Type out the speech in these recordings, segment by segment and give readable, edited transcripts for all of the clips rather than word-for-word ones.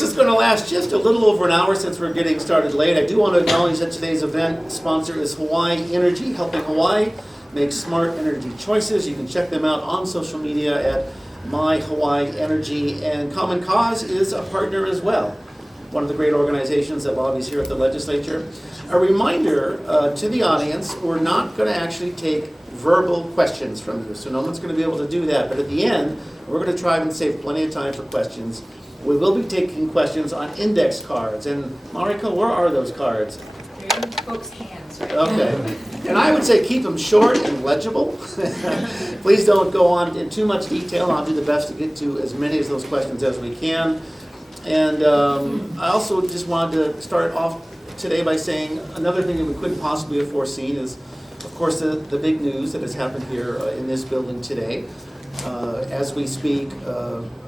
This is going to last just a little over an hour since we're getting started late. I do want to acknowledge that today's event sponsor is Hawaii Energy, helping Hawaii make smart energy choices. You can check them out on social media at My Hawaii Energy, and Common Cause is a partner as well, one of the great organizations that lobbies here at the legislature. A reminder to the audience, we're not going to actually take verbal questions from you, so no one's going to be able to do that, but at the end, we're going to try and save plenty of time for questions. We will be taking questions on index cards, and Mariko, where are those cards? They're in folks' hands right Okay. And I would say keep them short and legible. Please don't go on in too much detail. I'll do the best to get to as many of those questions as we can. And I also just wanted to start off today by saying another thing that we couldn't possibly have foreseen is, of course, the big news that has happened here in this building today. As we speak,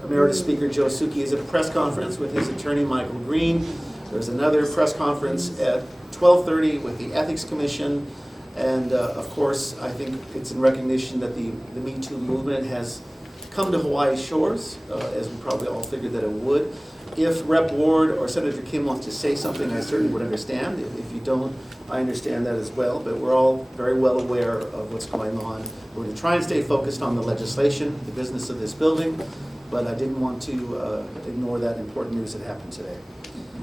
Emeritus Speaker Joe Suki is at a press conference with his attorney Michael Green. There's another press conference at 12:30 with the Ethics Commission. And of course, I think it's in recognition that the Me Too movement has come to Hawaii shores, as we probably all figured that it would. If Rep. Ward or Senator Kim wants to say something, I certainly would understand. If you don't, I understand that as well. But we're all very well aware of what's going on. We're going to try and stay focused on the legislation, the business of this building, but I didn't want to ignore that important news that happened today.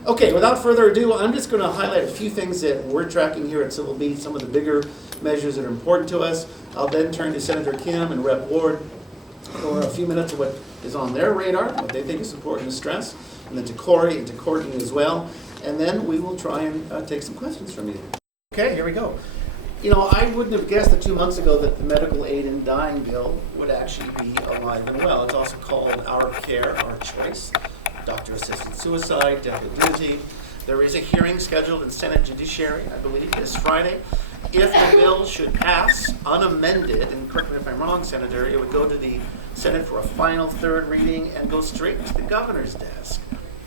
Okay, without further ado, I'm just going to highlight a few things that we're tracking here at Civil Beat, some of the bigger measures that are important to us. I'll then turn to Senator Kim and Rep. Ward for a few minutes of what is on their radar, what they think is important to stress, and then to Corie and to Courtney as well. And then we will try and take some questions from you. Okay, here we go. You know, I wouldn't have guessed that 2 months ago that the medical aid in dying bill would actually be alive and well. It's also called Our Care, Our Choice, doctor-assisted suicide, death with dignity. There is a hearing scheduled in Senate Judiciary, I believe, this Friday. If the bill should pass unamended, and correct me if I'm wrong, Senator, it would go to the Senate for a final third reading and go straight to the governor's desk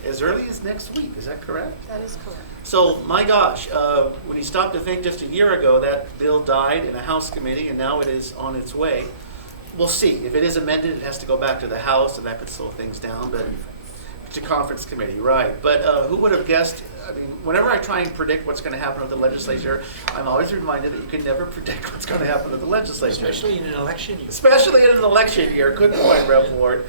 as early as next week. Is that correct? That is correct. So, my gosh, when you stop to think just a year ago, that bill died in a House committee and now it is on its way. We'll see. If it is amended, it has to go back to the House, and that could slow things down. But to conference committee, right. But who would have guessed? I mean, whenever I try and predict what's going to happen with the legislature, I'm always reminded that you can never predict what's going to happen with the legislature. Especially in an election year. Especially in an election year. Good point, Rep. Ward.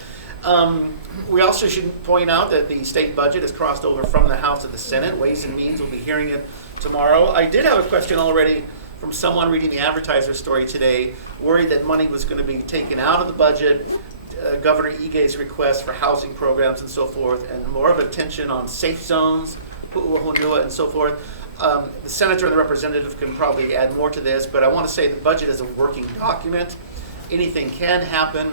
We also should point out that the state budget has crossed over from the House to the Senate. Ways and Means will be hearing it tomorrow. I did have a question already from someone reading the Advertiser story today, worried that money was going to be taken out of the budget. Governor Ige's request for housing programs and so forth, and more of attention on safe zones, pu'uahonua and so forth. The senator and the representative can probably add more to this, but I want to say the budget is a working document. Anything can happen,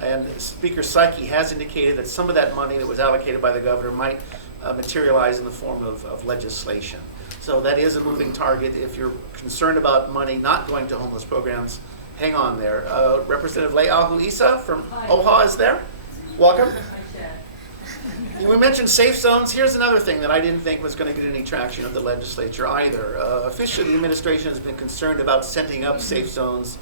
and Speaker Psyche has indicated that some of that money that was allocated by the governor might materialize in the form of legislation. So that is a moving target. If you're concerned about money not going to homeless programs, hang on there. Representative Le'ahu Isa from OHA is there. Welcome. We mentioned safe zones. Here's another thing that I didn't think was going to get any traction of the legislature either. Officially, the administration has been concerned about setting up safe zones,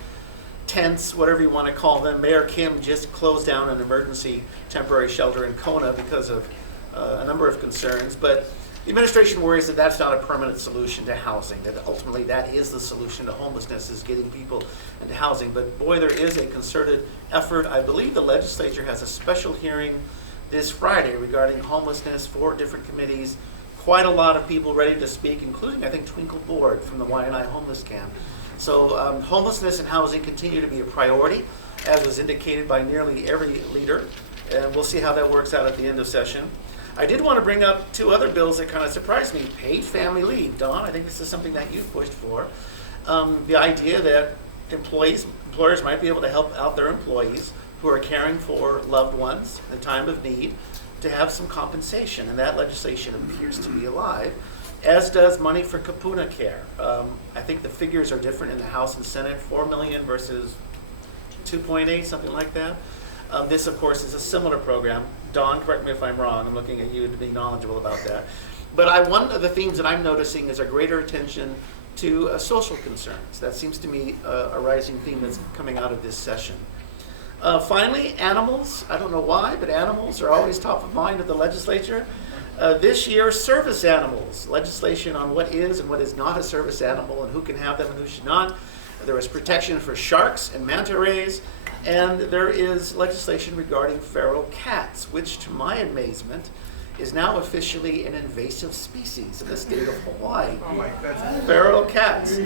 tents, whatever you want to call them. Mayor Kim just closed down an emergency temporary shelter in Kona because of a number of concerns. But the administration worries that that's not a permanent solution to housing, that ultimately that is the solution to homelessness, is getting people into housing. But boy, there is a concerted effort. I believe the legislature has a special hearing this Friday regarding homelessness, 4 different committees, quite a lot of people ready to speak, including, I think, Twinkle Board from the Waianae Homeless Camp. So homelessness and housing continue to be a priority, as was indicated by nearly every leader, and we'll see how that works out at the end of session. I did want to bring up 2 other bills that kind of surprised me. Paid family leave. Don, I think this is something that you've pushed for. The idea that employers might be able to help out their employees who are caring for loved ones in a time of need to have some compensation, and that legislation appears to be alive, as does money for kapuna care. I think the figures are different in the House and Senate, $4 million versus 2.8, something like that. This, of course, is a similar program. Don, correct me if I'm wrong. I'm looking at you to be knowledgeable about that. But one of the themes that I'm noticing is a greater attention to social concerns. That seems to me a rising theme that's coming out of this session. Finally, animals. I don't know why, but animals are always top of mind at the legislature. This year, service animals, legislation on what is and what is not a service animal and who can have them and who should not. There is protection for sharks and manta rays, and there is legislation regarding feral cats, which to my amazement is now officially an invasive species in the state of Hawaii. Oh my goodness. Feral cats.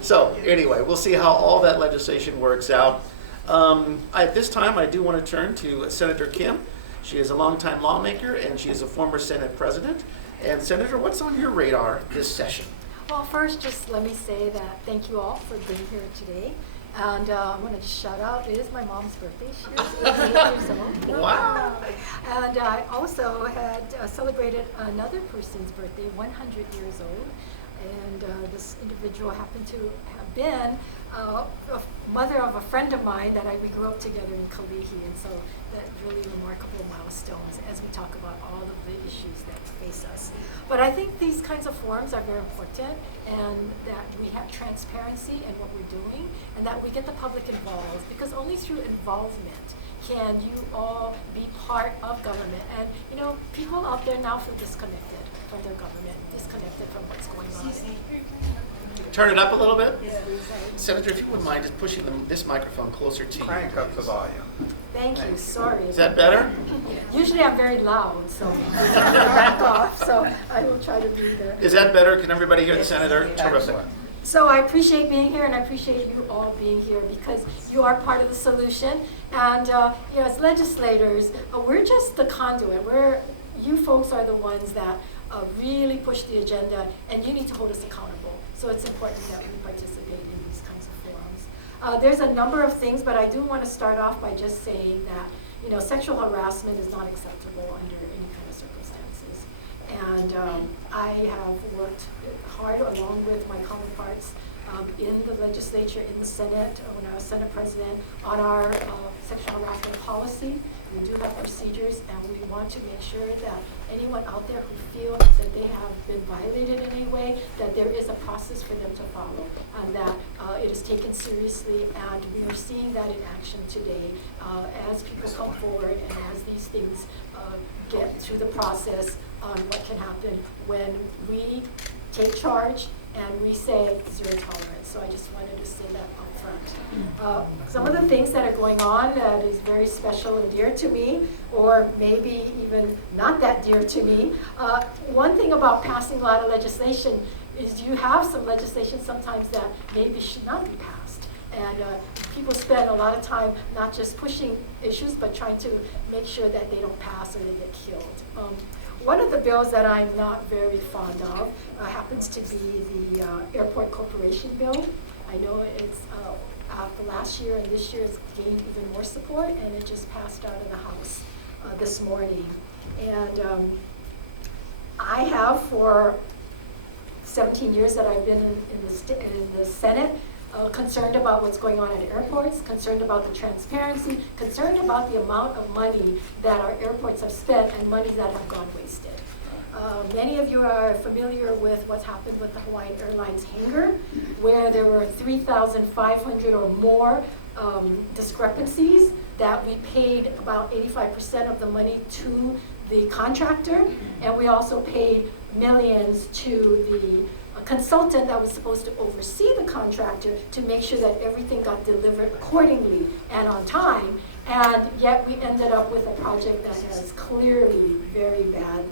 So anyway, we'll see how all that legislation works out. At this time, I do want to turn to Senator Kim. She is a longtime lawmaker and she is a former Senate president. And Senator, what's on your radar this session? Well, first, just let me say that thank you all for being here today. And I want to shout out, it is my mom's birthday. She is 88 years old. Wow. And I also had celebrated another person's birthday, 100 years old. And this individual happened to have been a mother of a friend of mine that we grew up together in Kalihi. And so that's really remarkable milestones as we talk about all of the issues that face us. But I think these kinds of forums are very important, and that we have transparency in what we're doing, and that we get the public involved, because only through involvement can you all be part of government. And you know, people out there now feel disconnected from their government, disconnected from what's going on. Turn it up a little bit. Yeah. Senator, if you wouldn't mind just pushing this microphone closer to you. Crank up the volume. Thank you, sorry. Is that better? Usually I'm very loud, so I'm going to back off, so I will try to be there. Is that better? Can everybody hear the Senator? Terrific. Excellent. So I appreciate being here, and I appreciate you all being here, because you are part of the solution. And you know, as legislators, we're just the conduit. You folks are the ones that really push the agenda, and you need to hold us accountable. So it's important that we participate in these kinds of forums. There's a number of things, but I do want to start off by just saying that, you know, sexual harassment is not acceptable under any kind of circumstances. And I have worked hard along with my counterparts in the legislature, in the Senate, when I was Senate President, on our sexual harassment policy. We do have procedures, and we want to make sure that anyone out there who feels that they have been violated in any way, that there is a process for them to follow, and that it is taken seriously. And we are seeing that in action today as people come forward and as these things get through the process on what can happen when we take charge and we say zero tolerance. So I just wanted to say that up front. Some of the things that are going on that is very special and dear to me, or maybe even not that dear to me. One thing about passing a lot of legislation is you have some legislation sometimes that maybe should not be passed. And people spend a lot of time not just pushing issues, but trying to make sure that they don't pass or they get killed. One of the bills that I'm not very fond of happens to be the Airport Corporation bill. I know it's after last year and this year it's gained even more support, and it just passed out of the House this morning. And I have, for 17 years that I've been in the Senate, concerned about what's going on at airports, concerned about the transparency, concerned about the amount of money that our airports have spent and money that have gone wasted. Many of you are familiar with what's happened with the Hawaiian Airlines hangar, where there were 3,500 or more discrepancies that we paid about 85% of the money to the contractor, and we also paid millions to the consultant that was supposed to oversee the contractor to make sure that everything got delivered accordingly and on time. And yet we ended up with a project that has clearly very bad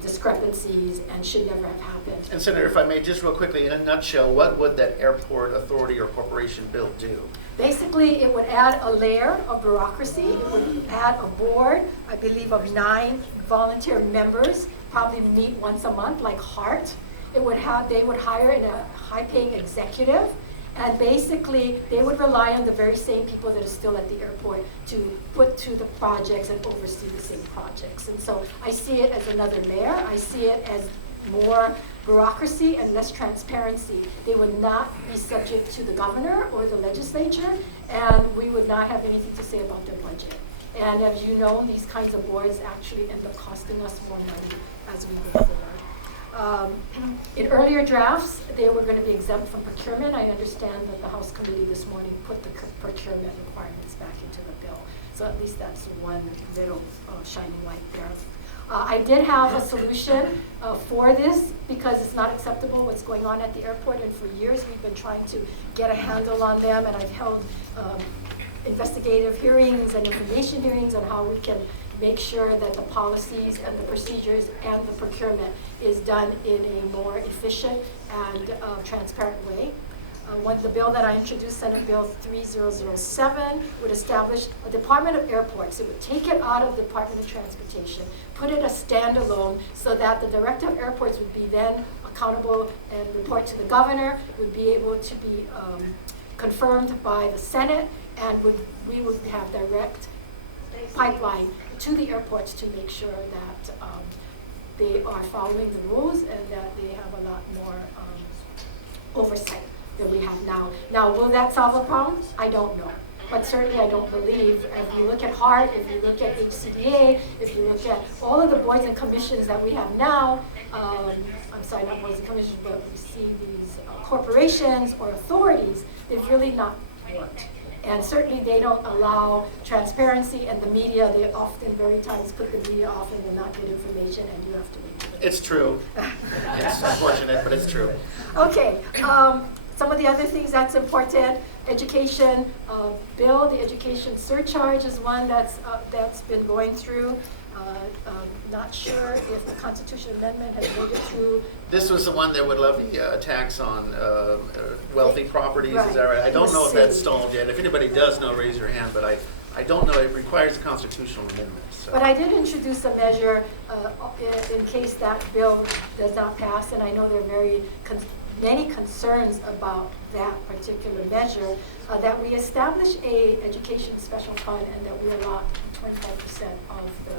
discrepancies and should never have happened. And Senator, if I may, just real quickly, in a nutshell, what would that airport authority or corporation bill do? Basically, it would add a layer of bureaucracy. It would add a board, I believe, of 9 volunteer members, probably meet once a month, like HART. They would hire a high-paying executive, and basically they would rely on the very same people that are still at the airport to put to the projects and oversee the same projects. And so I see it as another layer. I see it as more bureaucracy and less transparency. They would not be subject to the governor or the legislature, and we would not have anything to say about their budget. And as you know, these kinds of boards actually end up costing us more money as we go forward. In earlier drafts, they were going to be exempt from procurement. I understand that the House committee this morning put the procurement requirements back into the bill. So at least that's one little shining light there. I did have a solution for this because it's not acceptable what's going on at the airport, and for years we've been trying to get a handle on them, and I've held investigative hearings and information hearings on how we can make sure that the policies and the procedures and the procurement is done in a more efficient and transparent way. The bill that I introduced, Senate Bill 3007, would establish a Department of Airports. It would take it out of the Department of Transportation, put it a standalone so that the Director of Airports would be then accountable and report to the governor, would be able to be confirmed by the Senate, and we would have direct pipeline to the airports to make sure that they are following the rules and that they have a lot more oversight than we have now. Now, will that solve the problem? I don't know. But certainly I don't believe, if you look at HART, if you look at HCDA, if you look at all of the boards and commissions that we have now, I'm sorry, not boards and commissions, but we see these corporations or authorities, they've really not worked. And certainly they don't allow transparency, and the media, they often very times put the media off and will not get information, and you have to wait. It's true. It's unfortunate, but it's true. Okay, some of the other things that's important, education bill, the education surcharge is one that's been going through. Not sure if the Constitution Amendment has made it through. This was the one that would levy a tax on wealthy properties, Right. is that right? I don't know if city. that's stalled yet. If anybody does know, raise your hand, but I don't know. It requires a constitutional amendment. So. But I did introduce a measure in case that bill does not pass, and I know there are many concerns about that particular measure, that we establish a education special fund and that we allot 25% of the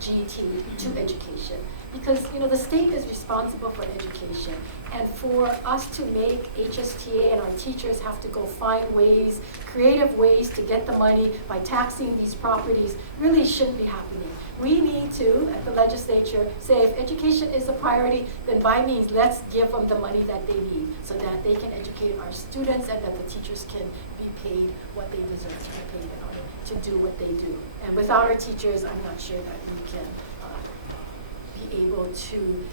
GT to education. Because the state is responsible for education, and for us to make HSTA and our teachers have to go find ways, creative ways to get the money by taxing these properties really shouldn't be happening. We need to, at the legislature, say if education is a priority, then by means let's give them the money that they need so that they can educate our students and that the teachers can be paid what they deserve to be paid in order to do what they do. And without our teachers, I'm not sure that we can be able to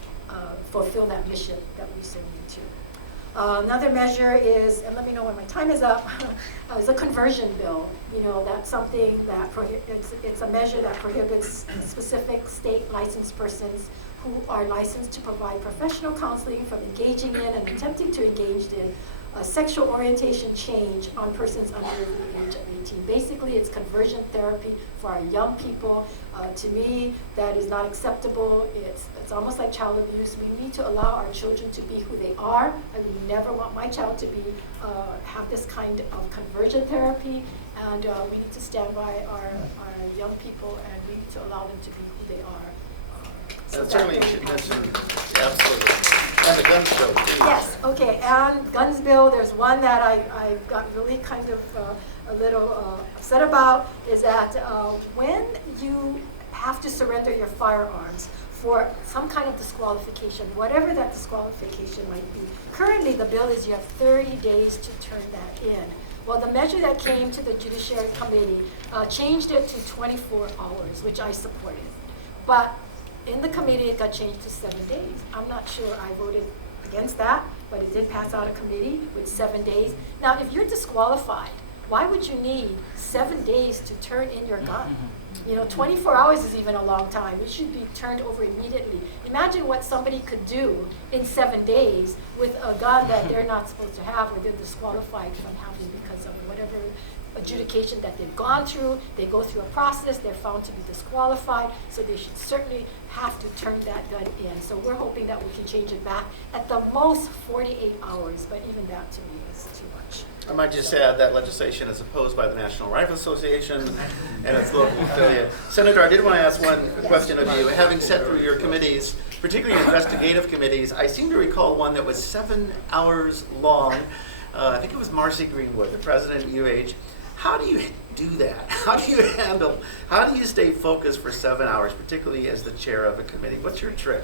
fulfill that mission that we so need to. Another measure is, and let me know when my time is up, is a conversion bill. That's something that it's a measure that prohibits specific state licensed persons who are licensed to provide professional counseling from engaging in and attempting to engage in sexual orientation change on persons under the age of 18. Basically, it's conversion therapy for our young people. To me, that is not acceptable. It's almost like child abuse. We need to allow our children to be who they are. I would never want my child to be have this kind of conversion therapy, and we need to stand by our young people, and we need to allow them to be who they are. Certainly you should mention, absolutely. And the guns bill, too. Yes, okay, and guns bill, there's one that I got really kind of a little upset about, is that when you have to surrender your firearms for some kind of disqualification, whatever that disqualification might be, currently the bill is you have 30 days to turn that in. Well, the measure that came to the Judiciary Committee changed it to 24 hours, which I supported. But in the committee, it got changed to 7 days. I'm not sure I voted against that, but it did pass out of committee with 7 days. Now, if you're disqualified, why would you need 7 days to turn in your gun? 24 hours is even a long time. It should be turned over immediately. Imagine what somebody could do in 7 days with a gun that they're not supposed to have or they're disqualified from having because of whatever adjudication that they've gone through. They go through a process, they're found to be disqualified, so they should certainly have to turn that gun in. So we're hoping that we can change it back at the most 48 hours, but even that to me is too much. I might just add that legislation is opposed by the National Rifle Association and its local affiliate. Senator, I did want to ask one question of you. Having sat through your committees, particularly investigative committees, I seem to recall one that was 7 hours long. I think it was Marcy Greenwood, the president of UH. How do you do that? How do you stay focused for 7 hours, particularly as the chair of a committee? What's your trick?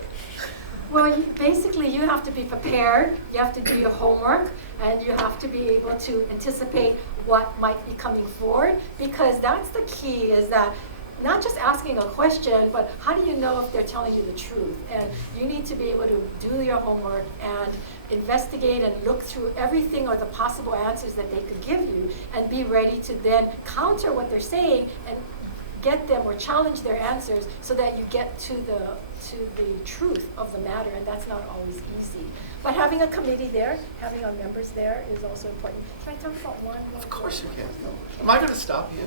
Well, basically, you have to be prepared, you have to do your homework, and you have to be able to anticipate what might be coming forward, because that's the key, is that not just asking a question, but how do you know if they're telling you the truth? And you need to be able to do your homework and investigate and look through everything or the possible answers that they could give you and be ready to then counter what they're saying and get them or challenge their answers so that you get to the truth of the matter, and that's not always easy. But having a committee there, having our members there is also important. Can I talk about one more? Of course you can. Am I going to stop you?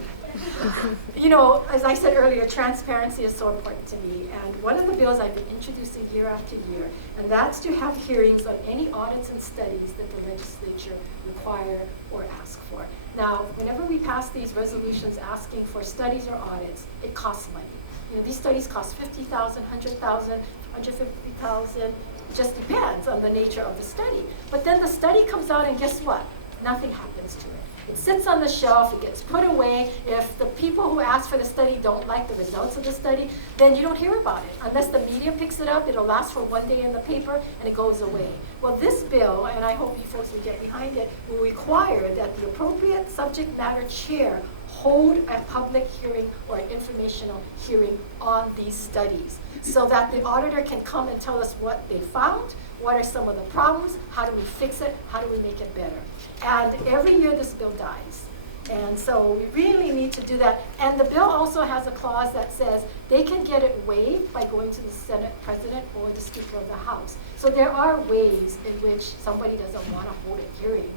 You know, as I said earlier, transparency is so important to me. And one of the bills I've been introducing year after year, and that's to have hearings on any audits and studies that the legislature require or ask for. Now, whenever we pass these resolutions asking for studies or audits, it costs money. You know, these studies cost $50,000, $100,000, $150,000. Just depends on the nature of the study. But then the study comes out and guess what? Nothing happens to it. It sits on the shelf, it gets put away. If the people who asked for the study don't like the results of the study, then you don't hear about it. Unless the media picks it up, it'll last for one day in the paper and it goes away. Well, this bill, and I hope you folks will get behind it, will require that the appropriate subject matter chair hold a public hearing or an informational hearing on these studies so that the auditor can come and tell us what they found, what are some of the problems, how do we fix it, how do we make it better. And every year this bill dies. And so we really need to do that. And the bill also has a clause that says they can get it waived by going to the Senate President or the Speaker of the House. So there are ways in which somebody doesn't want to hold a hearing,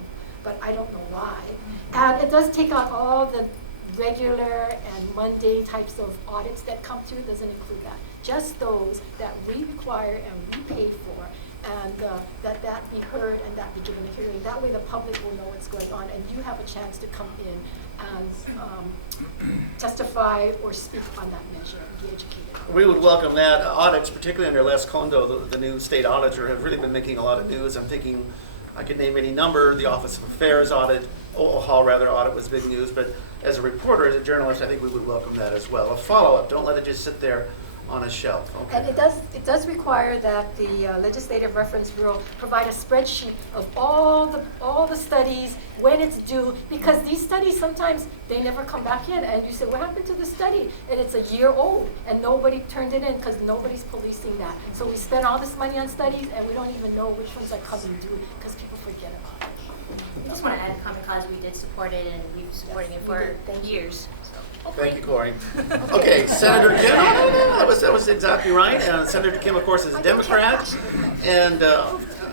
but I don't know why. And it does take out all the regular and mundane types of audits that come through. Doesn't include that. Just those that we require and we pay for, and that be heard and that be given a hearing. That way the public will know what's going on, and you have a chance to come in and testify or speak on that measure and be educated. We would welcome that. Audits, particularly under Les Kondo, the new state auditor, have really been making a lot of news. I'm thinking I could name any number. The Office of Affairs audit, Hall rather, audit was big news. But as a reporter, as a journalist, I think we would welcome that as well. A follow-up. Don't let it just sit there on a shelf. Okay. And it does require that the Legislative Reference Bureau provide a spreadsheet of all the studies, when it's due, because these studies sometimes they never come back in, and you say, what happened to the study? And it's a year old, and nobody turned it in because nobody's policing that. So we spend all this money on studies, and we don't even know which ones are coming due because people forget about it. I just want to add because we did support it and we've been supporting it for years. So. Thank you, Corie. Okay, Senator Kim. No, that was exactly right. Senator Kim, of course, is a Democrat, and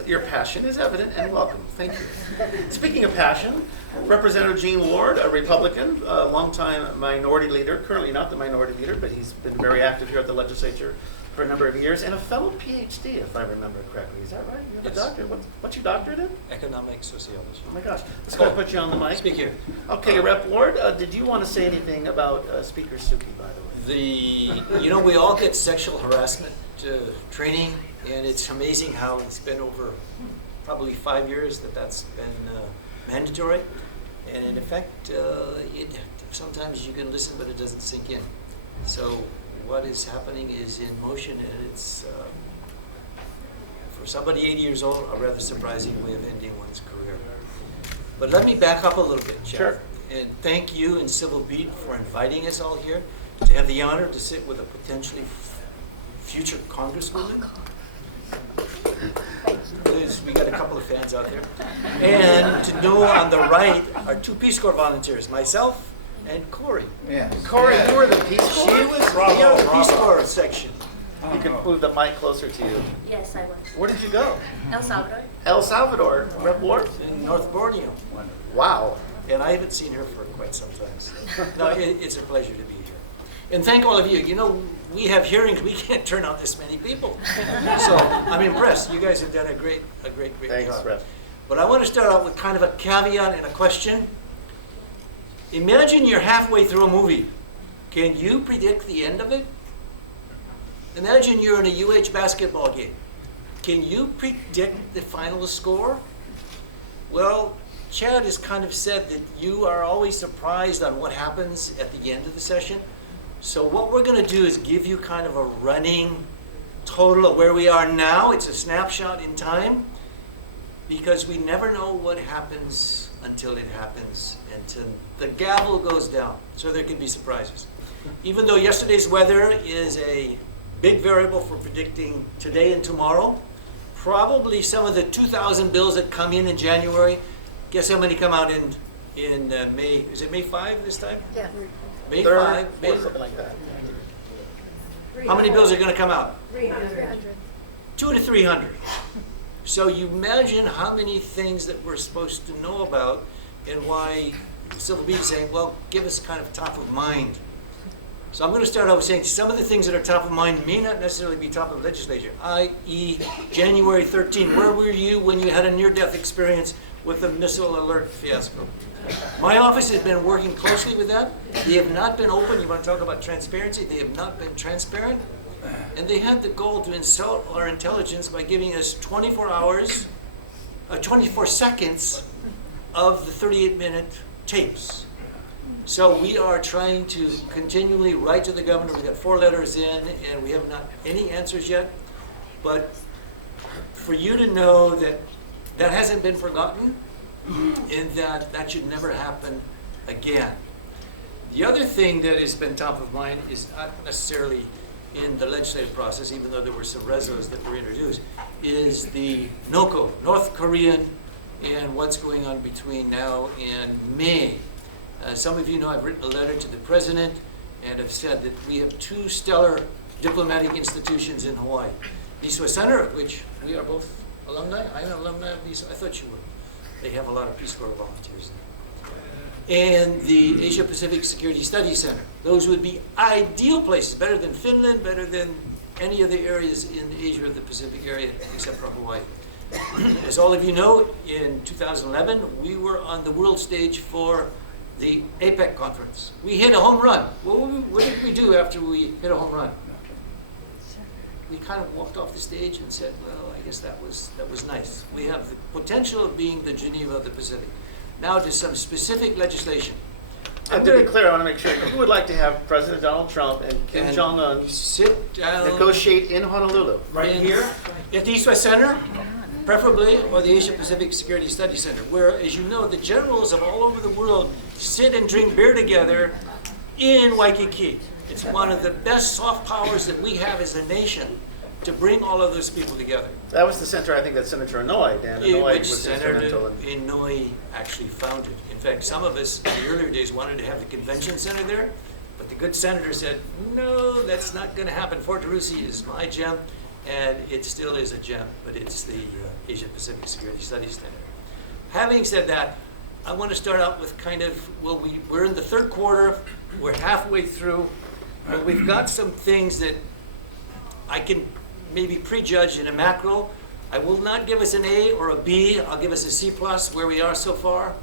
your passion is evident and welcome. Thank you. Speaking of passion, Representative Gene Ward, a Republican, a longtime minority leader, currently not the minority leader, but he's been very active here at the legislature for a number of years, and a fellow PhD, if I remember correctly. Is that right? You have a doctor? What's your doctorate in? Economic sociology. Oh my gosh. Let's go put you on the mic. Speak here. Okay, Rep. Ward, did you want to say anything about Speaker Suki, by the way? We all get sexual harassment training, and it's amazing how it's been over probably 5 years that's been mandatory. And in effect, sometimes you can listen, but it doesn't sink in. So what is happening is in motion, and it's, for somebody 80 years old, a rather surprising way of ending one's career. But let me back up a little bit, Jeff. Sure. And thank you and Civil Beat for inviting us all here to have the honor to sit with a potentially future congresswoman. We got a couple of fans out there. And to know on the right are two Peace Corps volunteers, myself and Corie. Yeah. Corie, you were the Peace Corps? She was the Peace Corps section. You can move the mic closer to you. Yes, I was. Where did you go? El Salvador. El Salvador. Rep. Ward? In North Borneo. Wow. And I haven't seen her for quite some time. So. No, it's a pleasure to be here. And thank all of you. You know, we have hearings, we can't turn out this many people. So I'm impressed. You guys have done a great Thanks, job. Rep. But I want to start out with kind of a caveat and a question. Imagine you're halfway through a movie. Can you predict the end of it? Imagine you're in a UH basketball game. Can you predict the final score? Well, Chad has kind of said that you are always surprised on what happens at the end of the session. So what we're going to do is give you kind of a running total of where we are now. It's a snapshot in time because we never know what happens until it happens, until the gavel goes down. So there can be surprises. Even though yesterday's weather is a big variable for predicting today and tomorrow, probably some of the 2,000 bills that come in January, guess how many come out in May? Is it May 5 this time? Yeah. May Third, 5? May, or something like that. how many bills are going to come out? 300. 200 to 300. So you imagine how many things that we're supposed to know about, and why Civil B is saying, well, give us kind of top of mind. So I'm going to start out with saying some of the things that are top of mind may not necessarily be top of legislature, i.e. January 13. Where were you when you had a near-death experience with the missile alert fiasco? My office has been working closely with that. They have not been open. You want to talk about transparency? They have not been transparent. And they had the goal to insult our intelligence by giving us 24 seconds of the 38-minute tapes. So we are trying to continually write to the governor. We've got 4 letters in, and we have not any answers yet. But for you to know that that hasn't been forgotten, and that should never happen again. The other thing that has been top of mind is not necessarily in the legislative process, even though there were some resos that were introduced, is the NOCO, North Korean, and what's going on between now and May. Some of you know I've written a letter to the president and have said that we have 2 stellar diplomatic institutions in Hawaii. The East-West Center, of which we are both alumni. I'm an alumni of these. I thought you were. They have a lot of Peace Corps volunteers there. And the Asia Pacific Security Studies Center. Those would be ideal places, better than Finland, better than any of the areas in Asia or the Pacific area, except for Hawaii. As all of you know, in 2011, we were on the world stage for the APEC conference. We hit a home run. What did we do after we hit a home run? We kind of walked off the stage and said, well, I guess that was nice. We have the potential of being the Geneva of the Pacific. Now to some specific legislation. And to be clear, I want to make sure, who would like to have President Donald Trump and Kim And Jong-un sit down negotiate in Honolulu? right here at the East-West Center, preferably, or the Asia Pacific Security Studies Center, where, as you know, the generals of all over the world sit and drink beer together in Waikiki. It's one of the best soft powers that we have as a nation to bring all of those people together. That was the center, I think, that Senator Inouye, Dan Inouye, Which was Senator instrumental in. Inouye actually founded. In fact, some of us in the earlier days wanted to have the convention center there, but the good senator said, no, that's not going to happen. Fort DeRussy is my gem, and it still is a gem, but it's the Asia Pacific Security Studies Center. Having said that, I want to start out with kind of, well, we're in the 3rd quarter, we're halfway through, but we've got some things that I can maybe prejudge in a macro. I will not give us an A or a B, I'll give us a C plus where we are so far.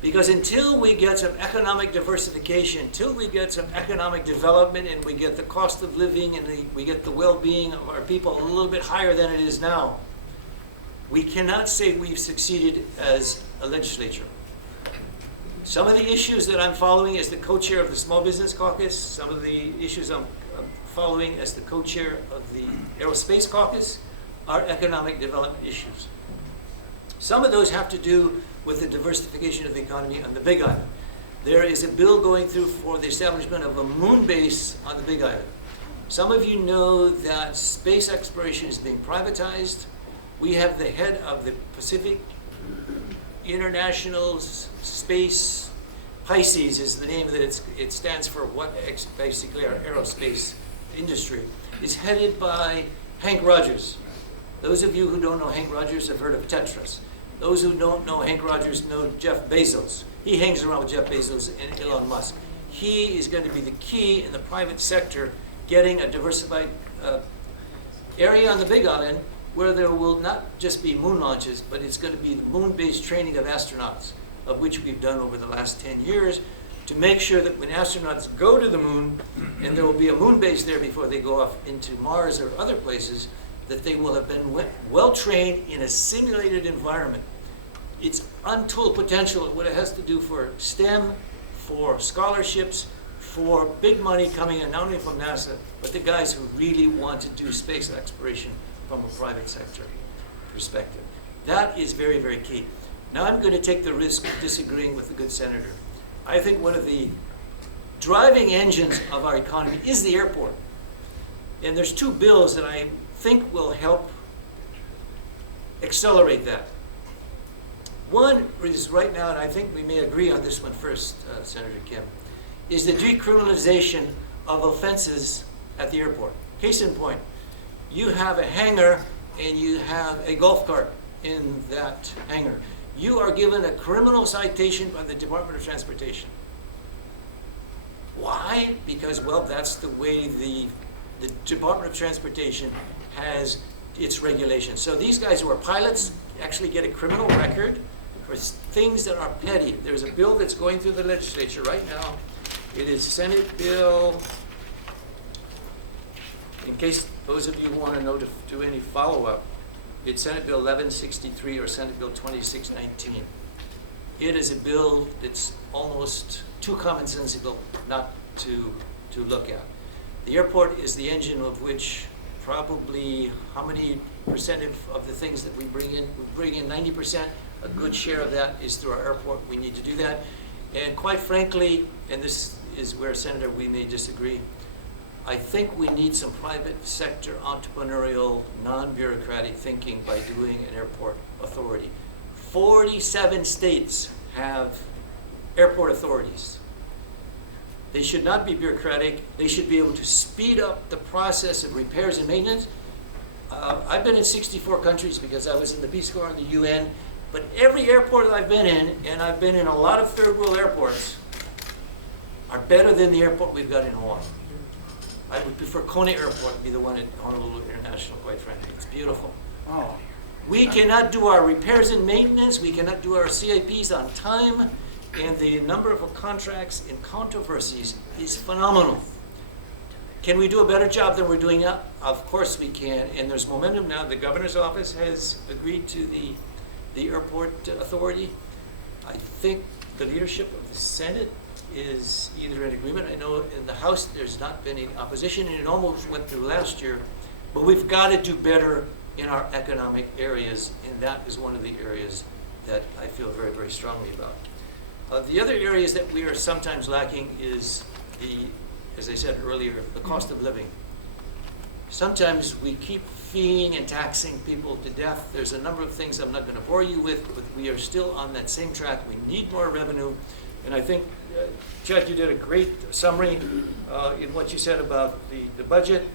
Because until we get some economic diversification, until we get some economic development and we get the cost of living and we get the well-being of our people a little bit higher than it is now, we cannot say we've succeeded as a legislature. Some of the issues that I'm following as the co-chair of the Small Business Caucus, some of the issues I'm following as the co-chair of the Aerospace Caucus are economic development issues. Some of those have to do with the diversification of the economy on the Big Island. There is a bill going through for the establishment of a moon base on the Big Island. Some of you know that space exploration is being privatized. We have the head of the Pacific International Space, Pisces is the name that it stands for, what basically our aerospace industry, is headed by Hank Rogers. Those of you who don't know Hank Rogers have heard of Tetris. Those who don't know Hank Rogers know Jeff Bezos. He hangs around with Jeff Bezos and Elon Musk. He is going to be the key in the private sector getting a diversified area on the Big Island where there will not just be moon launches, but it's going to be the moon-based training of astronauts, of which we've done over the last 10 years, to make sure that when astronauts go to the moon, and there will be a moon base there before they go off into Mars or other places, that they will have been well-trained in a simulated environment. It's untold potential of what it has to do for STEM, for scholarships, for big money coming in, not only from NASA, but the guys who really want to do space exploration from a private sector perspective. That is very, very key. Now I'm going to take the risk of disagreeing with the good senator. I think one of the driving engines of our economy is the airport. And there's two bills that I think will help accelerate that. One is right now, and I think we may agree on this one first, Senator Kim, is the decriminalization of offenses at the airport. Case in point, you have a hangar and you have a golf cart in that hangar. You are given a criminal citation by the Department of Transportation. Why? Because, well, that's the way the Department of Transportation has its regulations. So these guys who are pilots actually get a criminal record for things that are petty. There's a bill that's going through the legislature right now. It is Senate Bill, in case those of you who want to know to do any follow-up, it's Senate Bill 1163 or Senate Bill 2619. It is a bill that's almost too commonsensical not to look at. The airport is the engine of which probably how many percent of the things that we bring in? We bring in 90%. A good share of that is through our airport. We need to do that. And quite frankly, and this is where, Senator, we may disagree, I think we need some private sector entrepreneurial, non-bureaucratic thinking by doing an airport authority. 47 states have airport authorities. They should not be bureaucratic. They should be able to speed up the process of repairs and maintenance. I've been in 64 countries because I was in the Peace Corps and the UN, but every airport that I've been in, and I've been in a lot of third world airports, are better than the airport we've got in Hawaii. I would prefer Kone Airport to be the one at Honolulu International, quite frankly. It's beautiful. Oh. We cannot do our repairs and maintenance. We cannot do our CIPs on time. And the number of contracts in controversies is phenomenal. Can we do a better job than we're doing now? Of course we can. And there's momentum now. The governor's office has agreed to the airport authority. I think the leadership of the Senate is either in agreement. I know in the House there's not been any opposition, and it almost went through last year. But we've got to do better in our economic areas, and that is one of the areas that I feel very, very strongly about. The other areas that we are sometimes lacking is as I said earlier, the cost of living. Sometimes we keep feeing and taxing people to death. There's a number of things I'm not going to bore you with, but we are still on that same track. We need more revenue. And I think, Chad, you did a great summary in what you said about the budget,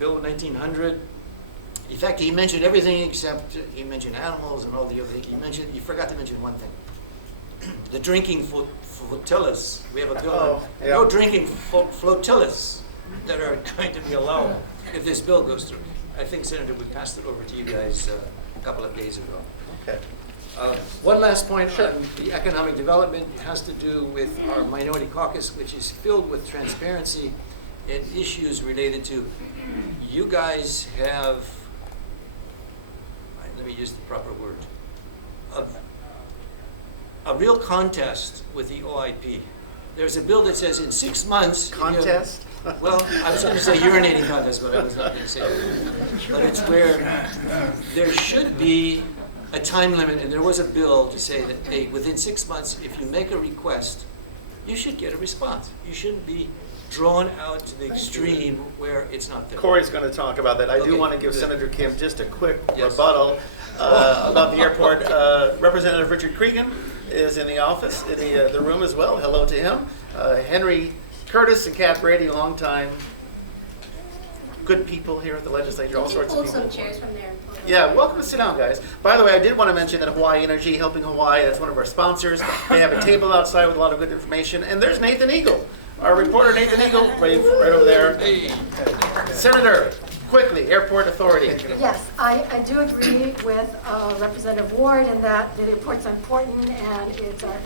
Bill 1900. In fact, he mentioned everything except he mentioned animals and all the other things. You forgot to mention one thing. The drinking flotillas. We have a bill. No drinking flotillas that are going to be allowed if this bill goes through. I think, Senator, we passed it over to you guys a couple of days ago. Okay. One last point on the economic development has to do with our minority caucus, which is filled with transparency and issues related to, you guys have, let me use the proper word, a real contest with the OIP. There's a bill that says in 6 months... Contest? Well, I was going to say urinating contest, but I was not going to say that. But it's where there should be a time limit, and there was a bill to say that, hey, within 6 months, if you make a request, you should get a response. You shouldn't be drawn out to the extreme where it's not there. Corey's going to talk about that. I do Okay, want to give good. Senator Kim just a quick Yes. rebuttal about the airport. Representative Richard Cregan is in the office, in the room as well. Hello to him. Henry Curtis and Kat Brady, longtime good people here at the legislature, all Can you sorts pull of people. some chairs from there? Yeah, welcome to sit down, guys. By the way, I did want to mention that Hawaii Energy, Helping Hawaii, that's one of our sponsors. They have a table outside with a lot of good information. And there's Nathan Eagle, our reporter Nathan Eagle, right over there. Hey. Senator, quickly, Airport Authority. Yes, I do agree with Representative Ward in that the airport's important and it's our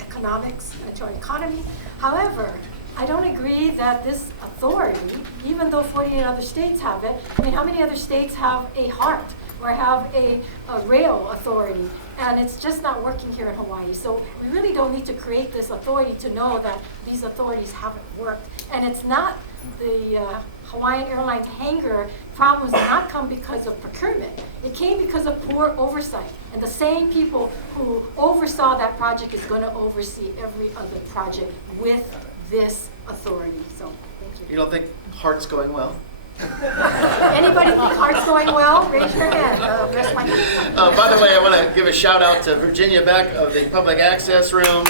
economics to our economy. However, I don't agree that this authority, even though 48 other states have it, I mean, how many other states have a HART or have a rail authority? And it's just not working here in Hawaii. So we really don't need to create this authority to know that these authorities haven't worked. And it's not the Hawaiian Airlines hangar problems did not come because of procurement. It came because of poor oversight. And the same people who oversaw that project is going to oversee every other project with this authority. So thank You you. don't think Hart's going well? Anybody think Hart's going well? Raise your hand. Rest my hand. By the way, I want to give a shout out to Virginia Beck of the Public Access Room.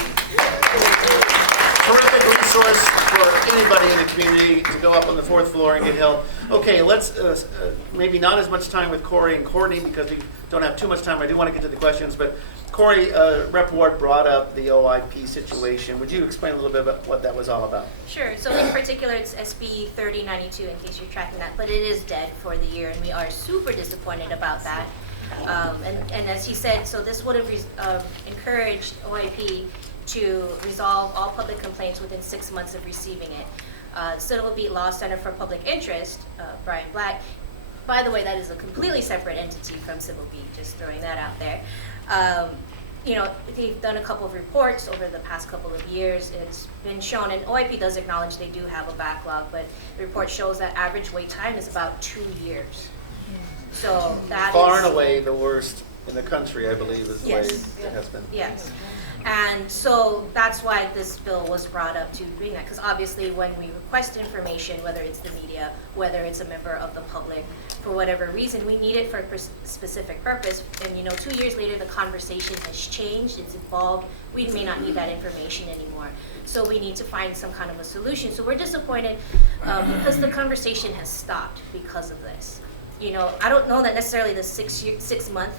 Terrific resource for anybody in the community to go up on the 4th floor and get help. Okay, let's maybe not as much time with Corie and Courtney because we don't have too much time. I do want to get to the questions, but Corie, Rep. Ward brought up the OIP situation. Would you explain a little bit about what that was all about? Sure. So in particular, it's SB 3092 in case you're tracking that, but it is dead for the year, and we are super disappointed about that. And as he said, so this would have encouraged OIP to resolve all public complaints within 6 months of receiving it. Civil Beat Law Center for Public Interest, Brian Black. By the way, that is a completely separate entity from Civil Beat, just throwing that out there. You know, they've done a couple of reports over the past couple of years. It's been shown, and OIP does acknowledge they do have a backlog, but the report shows that average wait time is about 2 years. So that Far is and away the worst in the country, I believe, is the way Yes. it has been. Yes. And so that's why this bill was brought up to bring that, because obviously when we request information, whether it's the media, whether it's a member of the public, for whatever reason, we need it for a specific purpose. And 2 years later, the conversation has changed, it's evolved. We may not need that information anymore. So we need to find some kind of a solution. So we're disappointed because the conversation has stopped because of this. I don't know that necessarily the 6 month,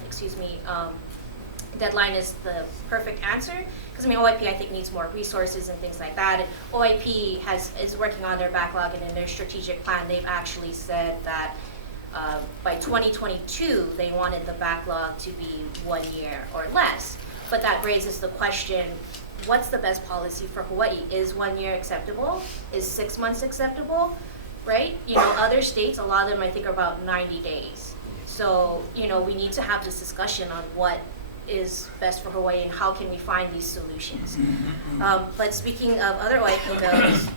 deadline is the perfect answer, because OIP I think needs more resources and things like that. And OIP is working on their backlog, and in their strategic plan they've actually said that by 2022 they wanted the backlog to be 1 year or less. But that raises the question, what's the best policy for Hawaii? Is 1 year acceptable? Is 6 months acceptable? Right? Other states, a lot of them I think are about 90 days. So, we need to have this discussion on what is best for Hawaii and how can we find these solutions. But speaking of other OIP bills,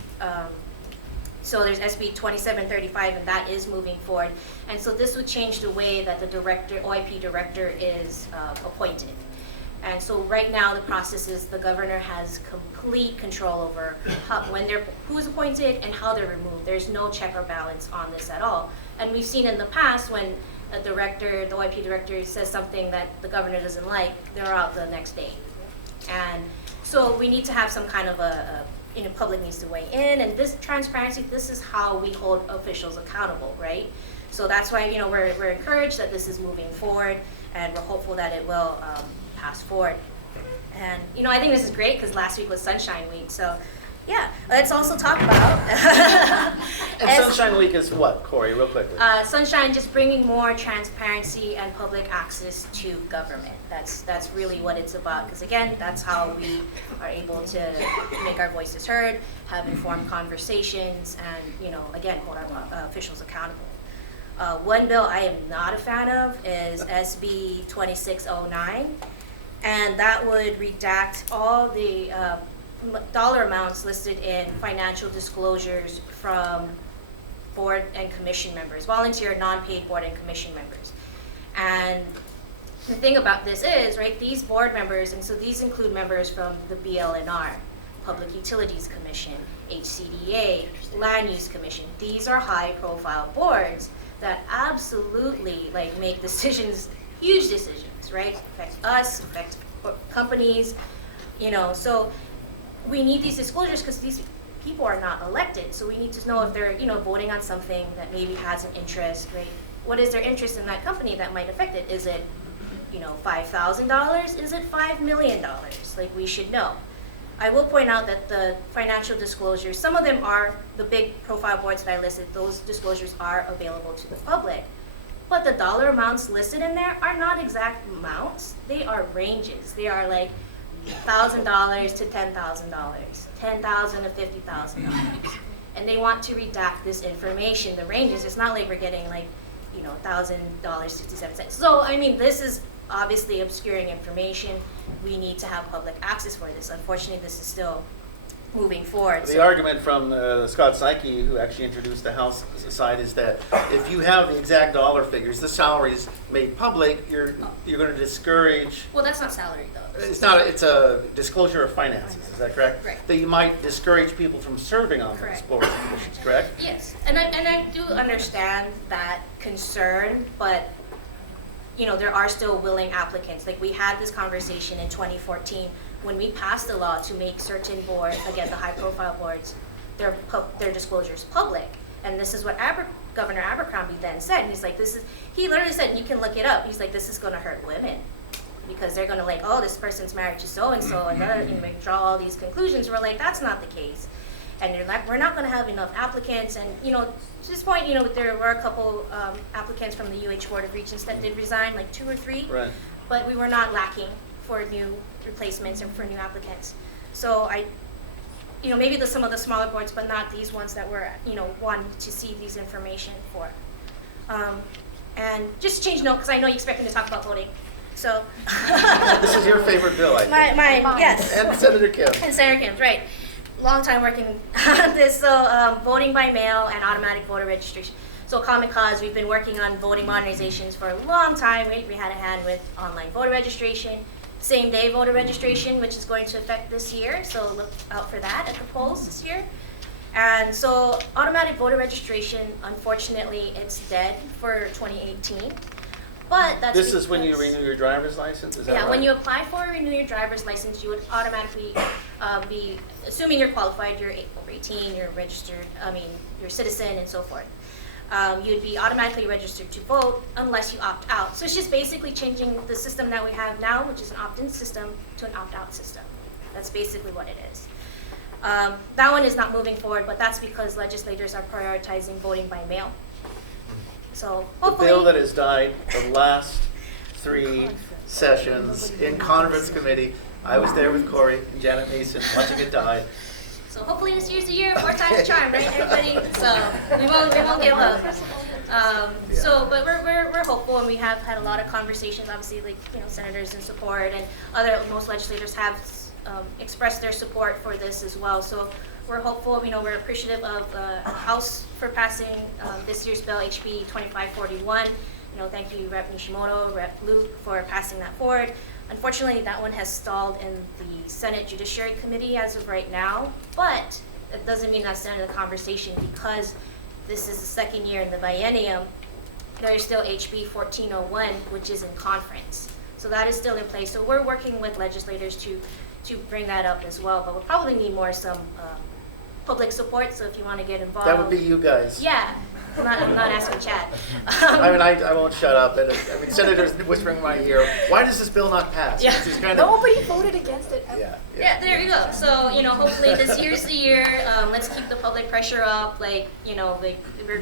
so there's SB 2735, and that is moving forward. And so this would change the way that the OIP director is appointed. And so right now the process is the governor has complete control over who's appointed and how they're removed. There's no check or balance on this at all. And we've seen in the past when the OIP director says something that the governor doesn't like, they're out the next day. And so we need to have some kind of public needs to weigh in, and this transparency, this is how we hold officials accountable, right? So that's why, we're encouraged that this is moving forward, and we're hopeful that it will pass forward. And, I think this is great because last week was Sunshine Week, so yeah, let's also talk about. And Sunshine Week is what, Corie, real quickly? Sunshine, just bringing more transparency and public access to government. That's really what it's about, because again, that's how we are able to make our voices heard, have informed conversations, and again, hold our officials accountable. One bill I am not a fan of is SB 2609, and that would redact all the dollar amounts listed in financial disclosures from board and commission members, volunteer, non-paid board and commission members. And the thing about this is, right, these board members, and so these include members from the BLNR, Public Utilities Commission, HCDA, Land Use Commission. These are high-profile boards that absolutely make decisions, huge decisions, right? Affect us, affect companies, so we need these disclosures because these people are not elected. So we need to know if they're, voting on something that maybe has an interest, right? What is their interest in that company that might affect it? Is it, $5,000? Is it $5 million? We should know. I will point out that the financial disclosures, some of them are the big profile boards that I listed, those disclosures are available to the public. But the dollar amounts listed in there are not exact amounts. They are ranges. They are $1,000 to $10,000, $10,000 to $50,000. And they want to redact this information, the ranges. It's not like we're getting $1,000, 67 cents. So, this is obviously obscuring information. We need to have public access for this. Unfortunately, this is still moving forward. The So- argument from Scott Psyche, who actually introduced the House side, is that if you have the exact dollar figures, the salaries made public, you're going to discourage. Well, that's not salary though. It's not. It's a disclosure of finances. Is that correct? Right. That you might discourage people from serving on those Correct. boards and commissions. Correct. Yes, and I do understand that concern, but there are still willing applicants. Like we had this conversation in 2014 when we passed the law to make certain boards, again the high-profile boards, their disclosures public. And this is what Governor Abercrombie then said. And he's like, he literally said, you can look it up. He's like, this is going to hurt women because they're going to oh, this person's married to so and so, and they draw all these conclusions. We're like, that's not the case. And you're like, we're not going to have enough applicants. And to this point, there were a couple applicants from the UH Board of Regents that did resign, like 2 or 3. Right. But we were not lacking for new replacements and for new applicants. So maybe some of the smaller boards, but not these ones that were, wanting to see these information for. And just change note, because I know you expect me to talk about voting. So. This is your favorite bill, I think. Yes. And Senator Kim. And Senator Kim's, right. Long time working on this. So voting by mail and automatic voter registration. So Common Cause, we've been working on voting modernizations for a long time. We had a hand with online voter registration, same day voter registration, which is going to affect this year. So look out for that at the polls this year. And so automatic voter registration, unfortunately, it's dead for 2018. But that's This is when you because- renew your driver's license. Is that right? when you apply for a renew your driver's license, you would automatically be, assuming you're qualified, you're over 18, you're registered, you're a citizen and so forth. You'd be automatically registered to vote unless you opt out. So it's just basically changing the system that we have now, which is an opt-in system, to an opt-out system. That's basically what it is. That one is not moving forward, but that's because legislators are prioritizing voting by mail. So The hopefully. bill that has died the last 3 sessions in Conference Committee. I was there with Corie and Janet Mason watching it die. So hopefully this year's the year, 4 times charm, right, everybody? So we won't give up. But we're hopeful, and we have had a lot of conversations. Obviously, senators in support, and most legislators have expressed their support for this as well. So we're hopeful. We're appreciative of the House for passing this year's bill, HB 2541. Thank you, Rep. Nishimoto, Rep. Luke, for passing that forward. Unfortunately, that one has stalled in the Senate Judiciary Committee as of right now, but it doesn't mean that's the end of the conversation because this is the second year in the biennium. There's still HB 1401, which is in conference. So that is still in place. So we're working with legislators to bring that up as well, but we'll probably need some public support, so if you want to get involved. That would be you guys. Yeah, I'm not asking Chad. I won't shut up. Senators whispering in my ear, why does this bill not pass? Yeah. Which is kind of, Nobody voted against it. Yeah, there you go. So, hopefully this year's the year. Let's keep the public pressure up. We're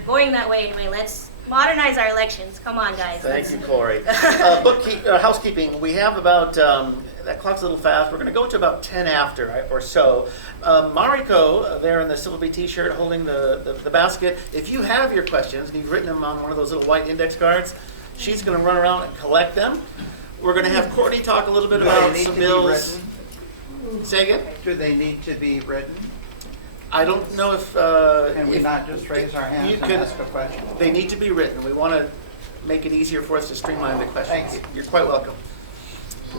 going that way anyway. Let's modernize our elections. Come on, guys. Thank you, Corie. Housekeeping, we have about, that clock's a little fast. We're going to go to about 10 after or so. Mariko, there in the Civil B t-shirt holding the basket, if you have your questions and you've written them on one of those little white index cards, she's going to run around and collect them. We're going to have Courtney talk a little bit about some bills. Say again? Do they need to be written? I don't know if... Can we if not just raise our hands you and could- ask a question? They need to be written. We want to make it easier for us to streamline the questions. Thank you. You're quite welcome.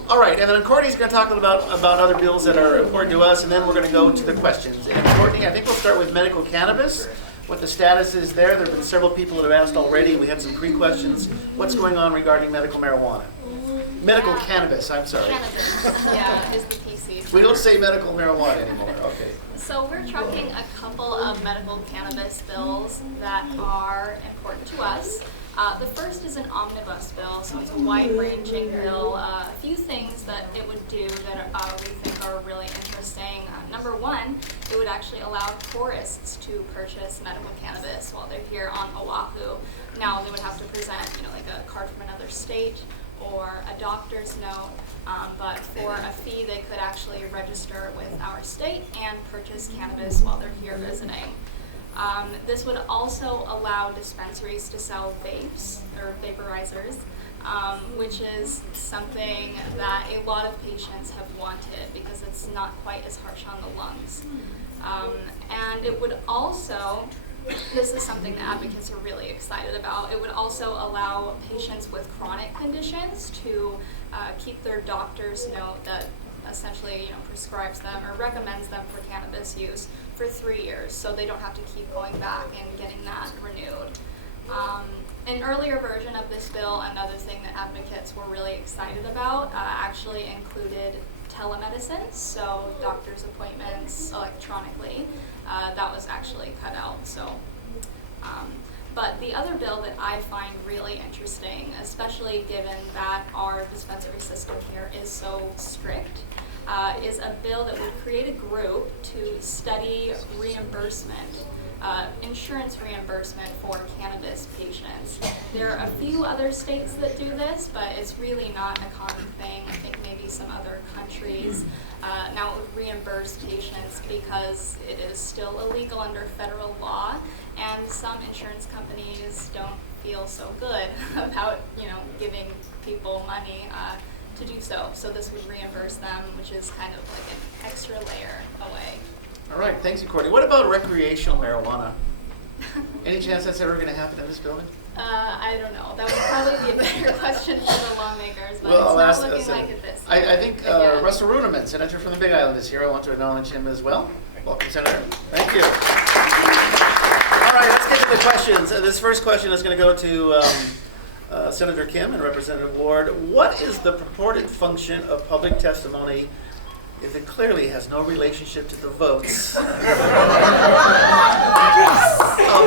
All right, and then Courtney's going to talk a little about other bills that are important to us, and then we're going to go to the questions. And Courtney, I think we'll start with medical cannabis, what the status is there. There have been several people that have asked already. We had some pre-questions. What's going on regarding medical marijuana? Medical cannabis, I'm sorry. Cannabis, yeah, is the PC. We don't say medical marijuana anymore. Okay. So we're tracking a couple of medical cannabis bills that are important to us. The first is an omnibus bill, so it's a wide-ranging bill. A few things that it would do that we think are really interesting. Number one, it would actually allow tourists to purchase medical cannabis while they're here on Oahu. Now they would have to present, like a card from another state or a doctor's note, but for a fee they could actually register with our state and purchase cannabis while they're here visiting. This would also allow dispensaries to sell vapes or vaporizers which is something that a lot of patients have wanted because it's not quite as harsh on the lungs. And it would also, this is something that advocates are really excited about, it would also allow patients with chronic conditions to keep their doctor's note that essentially prescribes them or recommends them for cannabis use for 3 years, so they don't have to keep going back and getting that renewed. An earlier version of this bill, another thing that advocates were really excited about, actually included telemedicine, so doctor's appointments electronically. That was actually cut out. So, but the other bill that I find really interesting, especially given that our dispensary system here is so strict, is a bill that would create a group to study reimbursement, insurance reimbursement for cannabis patients. There are a few other states that do this, but it's really not a common thing. I think maybe some other countries now it would reimburse patients because it is still illegal under federal law, and some insurance companies don't feel so good about giving people money to do so. So this would reimburse them, which is kind of like an extra layer away. All right, thanks, Courtney. What about recreational marijuana? Any chance that's ever going to happen in this building? I don't know. That would probably be a better question for the lawmakers, but Well, it's not looking like it this year. I think Yeah. Russell Ruderman, Senator from the Big Island, is here. I want to acknowledge him as well. Welcome, Senator. Thank you. All right, let's get to the questions. This first question is going to go to Senator Kim and Representative Ward. What is the purported function of public testimony if it clearly has no relationship to the votes of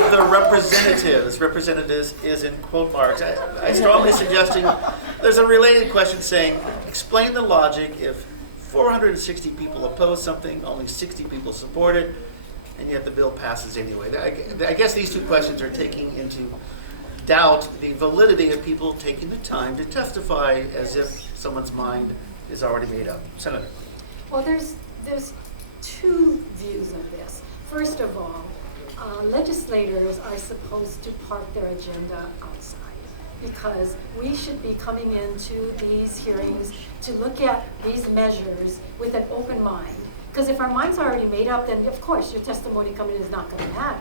the representatives? Representatives is in quote marks. I strongly suggesting there's a related question saying, explain the logic if 460 people oppose something, only 60 people support it, and yet the bill passes anyway. I guess these two questions are taking into doubt the validity of people taking the time to testify as if someone's mind is already made up. Senator. Well, there's two views of this. First of all, legislators are supposed to park their agenda outside because we should be coming into these hearings to look at these measures with an open mind. Because if our mind's already made up, then of course your testimony coming in is not going to matter.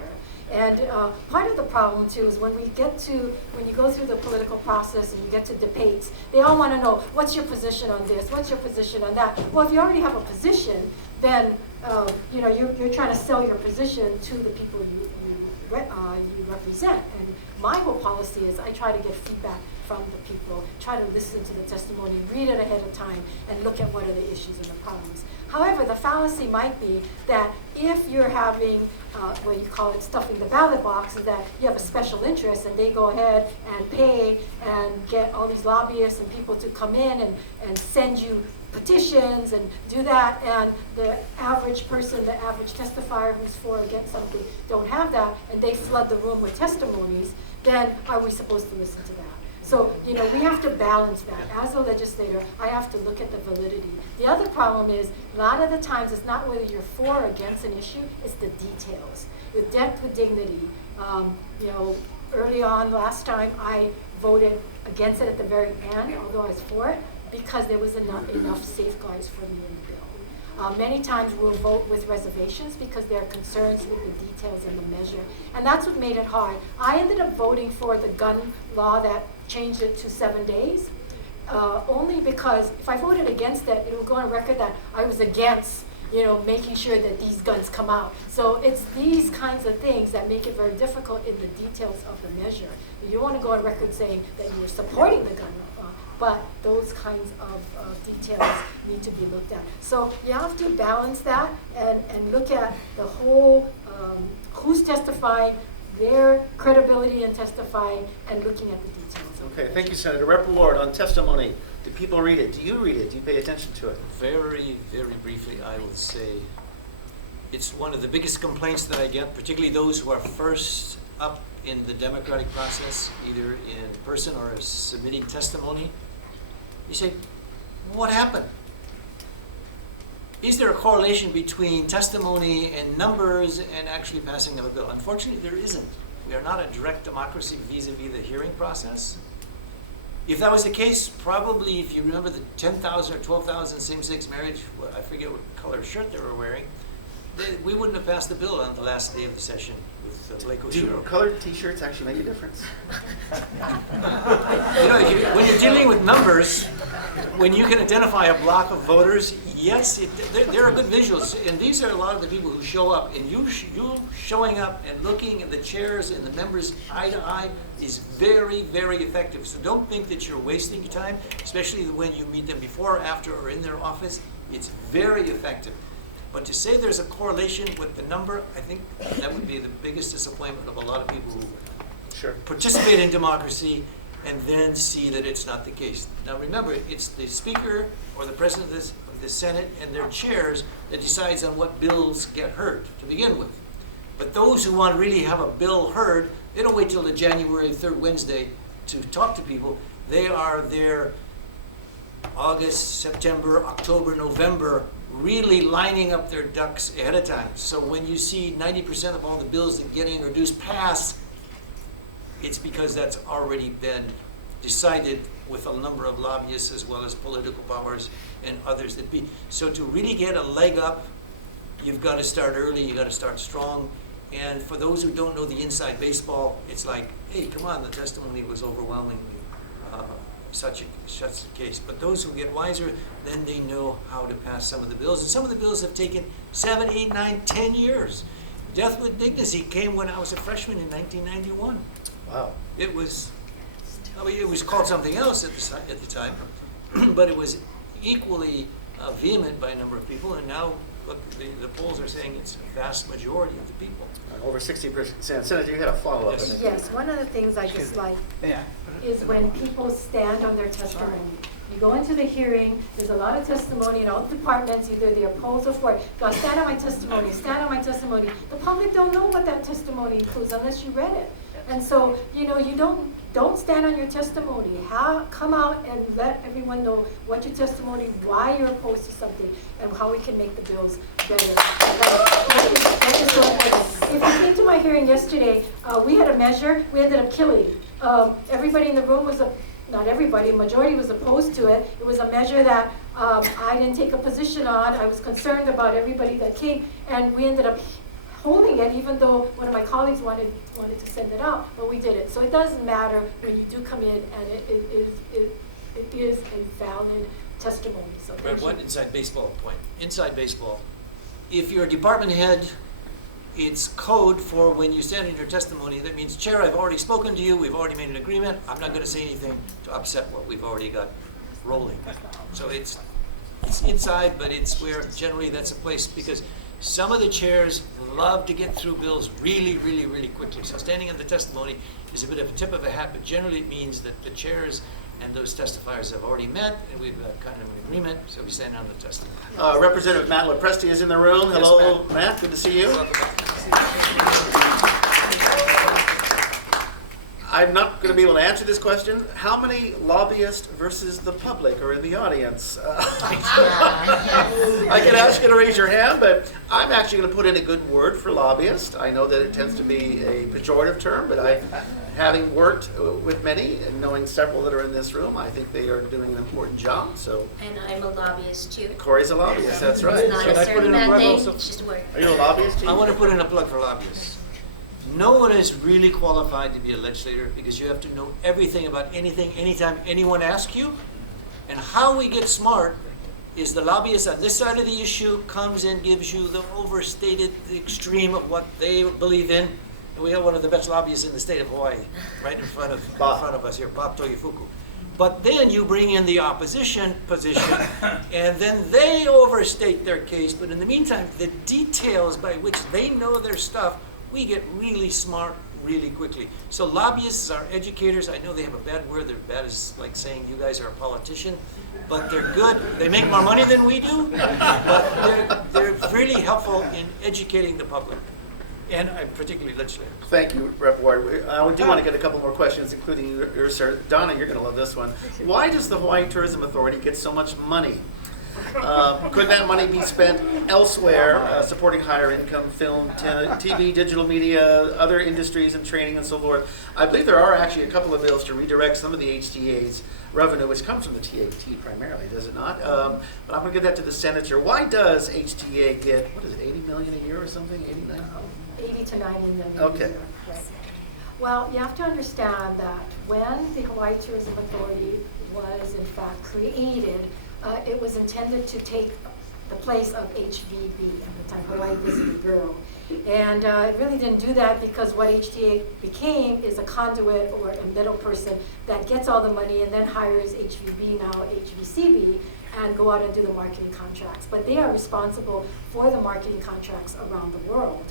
And part of the problem too is when you go through the political process and you get to debates, they all want to know, what's your position on this? What's your position on that? Well, if you already have a position, then you're trying to sell your position to the people you represent. And my whole policy is I try to get feedback from the people, try to listen to the testimony, read it ahead of time, and look at what are the issues and the problems. However, the fallacy might be that if you're having what you call it stuffing the ballot box, is that you have a special interest and they go ahead and pay and get all these lobbyists and people to come in and send you petitions and do that, and the average person, the average testifier who's for or against something don't have that, and they flood the room with testimonies, then are we supposed to listen to that? So, we have to balance that. As a legislator, I have to look at the validity. The other problem is, a lot of the times, it's not whether you're for or against an issue, it's the details. With Death with Dignity, early on last time, I voted against it at the very end, although I was for it, because there was enough safeguards for me in the bill. Many times we'll vote with reservations because there are concerns with the details and the measure. And that's what made it hard. I ended up voting for the gun law that changed it to 7 days, only because if I voted against it, it would go on record that I was against making sure that these guns come out. So it's these kinds of things that make it very difficult in the details of the measure. You don't want to go on record saying that you're supporting the gun law, but those kinds of details need to be looked at. So you have to balance that and look at the whole, who's testifying, their credibility in testifying, and looking at the details. Okay, thank you, Senator. Rep. Ward, on testimony, do people read it? Do you read it? Do you pay attention to it? Very, very briefly, I will say it's one of the biggest complaints that I get, particularly those who are first up in the democratic process, either in person or submitting testimony. You say, what happened? Is there a correlation between testimony and numbers and actually passing of a bill? Unfortunately, there isn't. We are not a direct democracy vis-a-vis the hearing process. If that was the case, probably if you remember the 10,000 or 12,000 same-sex marriage, well, I forget what color shirt they were wearing, we wouldn't have passed the bill on the last day of the session with Blake Do Oshiro. colored t-shirts actually make a difference? You know, when you're dealing with numbers, when you can identify a block of voters, yes, there are good visuals. And these are a lot of the people who show up. And you showing up and looking at the chairs and the members eye to eye is very, very effective. So don't think that you're wasting your time, especially when you meet them before, after, or in their office. It's very effective. But to say there's a correlation with the number, I think that would be the biggest disappointment of a lot of people who Sure. participate in democracy and then see that it's not the case. Now remember, it's the Speaker or the President of the Senate and their chairs that decides on what bills get heard to begin with. But those who want to really have a bill heard, they don't wait till the January 3rd Wednesday to talk to people. They are there August, September, October, November, really lining up their ducks ahead of time. So when you see 90% of all the bills that get introduced pass, it's because that's already been decided with a number of lobbyists as well as political powers and others that be. So to really get a leg up, you've got to start early, you've got to start strong. And for those who don't know the inside baseball, it's like, hey, come on, the testimony was overwhelmingly such a case. But those who get wiser, then they know how to pass some of the bills. And some of the bills have taken 7, 8, 9, 10 years. Death with Dignity came when I was a freshman in 1991. Wow. It was called something else at the time, but it was equally vehement by a number of people. And now, look, the polls are saying it's a vast majority of the people. Over 60%. Senator, you had a follow-up. Yes. Yes, one of the things I dislike Yeah. is when people stand on their testimony. You go into the hearing, there's a lot of testimony in all departments, either they oppose or for it. Go, stand on my testimony, stand on my testimony. The public don't know what that testimony includes unless you read it. And so, you know, you don't stand on your testimony. Come out and let everyone know what your testimony, why you're opposed to something, and how we can make the bills better. That is so important. If you came to my hearing yesterday, we had a measure, we ended up killing. Everybody in the room was, not everybody, a majority was opposed to it. It was a measure that I didn't take a position on. I was concerned about everybody that came, and we ended up holding it, even though one of my colleagues wanted to send it out, but we did it. So it doesn't matter when you do come in, and it is a valid testimony. So But thank you. one inside baseball point. Inside baseball, if you're a department head, it's code for when you stand in your testimony. That means, Chair, I've already spoken to you. We've already made an agreement. I'm not going to say anything to upset what we've already got rolling. So it's inside, but it's where generally that's a place, because some of the chairs love to get through bills really, really, really quickly. So standing on the testimony is a bit of a tip of a hat, but generally it means that the chairs and those testifiers have already met, and we've got kind of an agreement, so we stand on the testimony. Representative Matt LaPresti is in the room. Yes, Hello, Matt. Good to see you. Welcome back. I'm not going to be able to answer this question. How many lobbyists versus the public are in the audience? I can ask you to raise your hand, but I'm actually going to put in a good word for lobbyist. I know that it tends to be a pejorative term, but having worked with many and knowing several that are in this room, I think they are doing an important job. So And I'm a lobbyist too. Corey's a lobbyist. That's right. It's not Should a I put in a certain plug thing, also? it's just work. Are you a lobbyist? Teague? I want to put in a plug for lobbyists. No one is really qualified to be a legislator because you have to know everything about anything, anytime anyone asks you. And how we get smart is the lobbyist on this side of the issue comes and gives you the overstated extreme of what they believe in. And we have one of the best lobbyists in the state of Hawaii right in front of us here, Bob Toyofuku. But then you bring in the opposition position, and then they overstate their case. But in the meantime, the details by which they know their stuff, we get really smart really quickly. So lobbyists are educators. I know they have a bad word. They're bad as like saying you guys are a politician, but they're good. They make more money than we do, but they're really helpful in educating the public, and particularly legislators. Thank you, Rep. Ward. We do want to get a couple more questions, including yours, sir. Donna, you're going to love this one. Why does the Hawaii Tourism Authority get so much money? Could that money be spent elsewhere, supporting higher income film, TV, digital media, other industries and training and so forth? I believe there are actually a couple of bills to redirect some of the HTA's revenue, which comes from the TAT primarily, does it not? But I'm going to give that to the senator. Why does HTA get, what is it, 80 million a year or something? 89? 80 to 90 million. Okay. a year, right. Well, you have to understand that when the Hawaii Tourism Authority was in fact created, it was intended to take the place of HVB at the time, Hawaii Visitor Bureau. And it really didn't do that because what HTA became is a conduit or a middle person that gets all the money and then hires HVB, now HVCB, and go out and do the marketing contracts. But they are responsible for the marketing contracts around the world.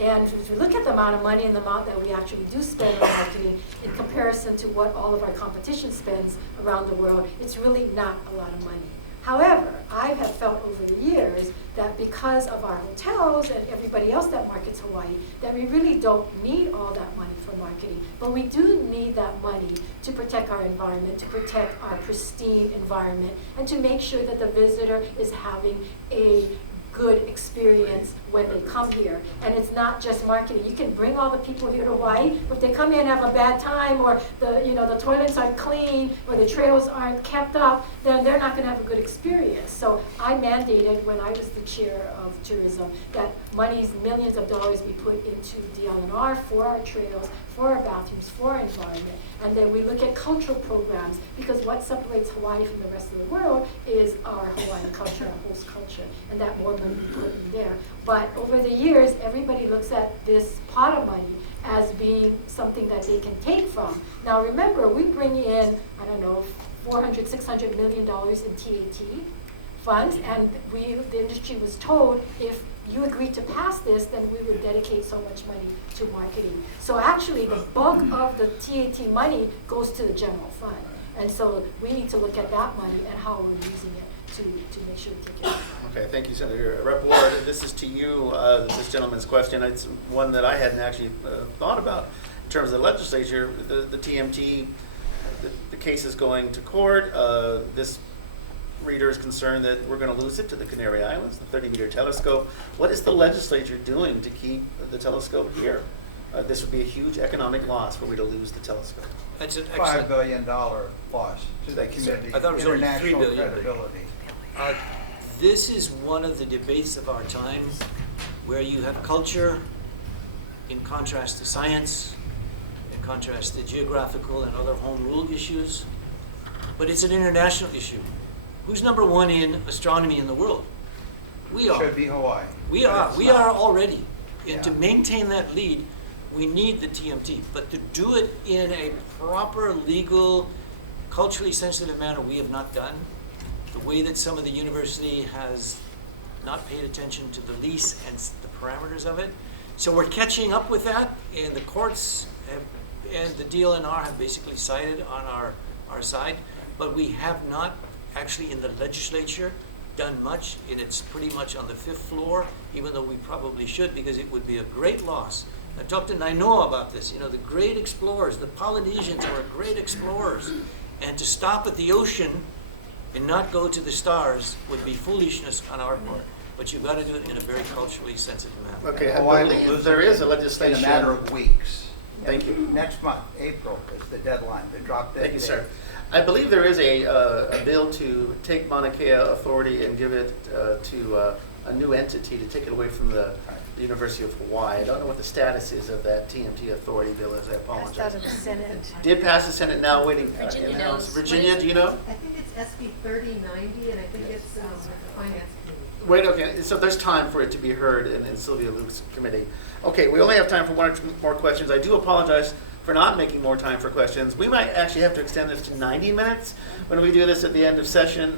And if you look at the amount of money and the amount that we actually do spend on marketing in comparison to what all of our competition spends around the world, it's really not a lot of money. However, I have felt over the years that because of our hotels and everybody else that markets Hawaii, that we really don't need all that money for marketing. But we do need that money to protect our environment, to protect our pristine environment, and to make sure that the visitor is having a good experience when they come here. And it's not just marketing. You can bring all the people here to Hawaii, but if they come here and have a bad time, or the toilets aren't clean, or the trails aren't kept up, then they're not gonna have a good experience. So I mandated when I was the chair of tourism that monies, millions of dollars be put into DL&R for our trails, for our bathrooms, for our environment. And then we look at cultural programs, because what separates Hawaii from the rest of the world is our Hawaiian culture, our host culture, and that more money be put in there. But over the years, everybody looks at this pot of money as being something that they can take from. Now remember, we bring in, I don't know, $400, $600 million in TAT funds, and the industry was told if you agreed to pass this, then we would dedicate so much money to marketing. So actually, the bulk of the TAT money goes to the general fund. And so we need to look at that money and how we're using it to make sure we take care of it. Okay, thank you, Senator. Rep. Ward, this is to you, this gentleman's question. It's one that I hadn't actually thought about in terms of the legislature. The TMT, the case is going to court. This reader is concerned that we're going to lose it to the Canary Islands, the 30-meter telescope. What is the legislature doing to keep the telescope here? This would be a huge economic loss were we to lose the telescope. That's an $5 excellent. billion loss to the Thank you, sir. community, I thought it was only $3 international billion. credibility. This is one of the debates of our time where you have culture in contrast to science, in contrast to geographical and other home rule issues, but it's an international issue. Who's number one in astronomy in the world? We are. Should be Hawaii. We but are. it's We not. are already. And to Yeah. maintain that lead, we need the TMT. But to do it in a proper, legal, culturally sensitive manner, we have not done. The way that some of the university has not paid attention to the lease and the parameters of it. So we're catching up with that, and the courts and the DLNR have basically sided on our side, but we have not actually in the legislature done much. It's pretty much on the fifth floor, even though we probably should, because it would be a great loss. I talked to Nainoa about this. The great explorers, the Polynesians were great explorers, and to stop at the ocean and not go to the stars would be foolishness on our part. But you've got to do it in a very culturally sensitive manner. Okay, I Hawaii will believe lose there it is a legislation. in a matter of weeks. Thank you. Next month, April, is the deadline, the drop dead Thank you, date. sir. I believe there is a bill to take Mauna Kea Authority and give it to a new entity to take it away from the University of Hawaii. I don't know what the status is of that TMT Authority bill, as I apologize. Passed out of the Senate. Did pass the Senate, now waiting Virginia in-house. knows. Virginia, do you know? I think it's SB 3090, and I think it's Finance Committee. Wait, okay, so there's time for it to be heard in Sylvia Luke's committee. Okay, we only have time for one or two more questions. I do apologize for not making more time for questions. We might actually have to extend this to 90 minutes when we do this at the end of session,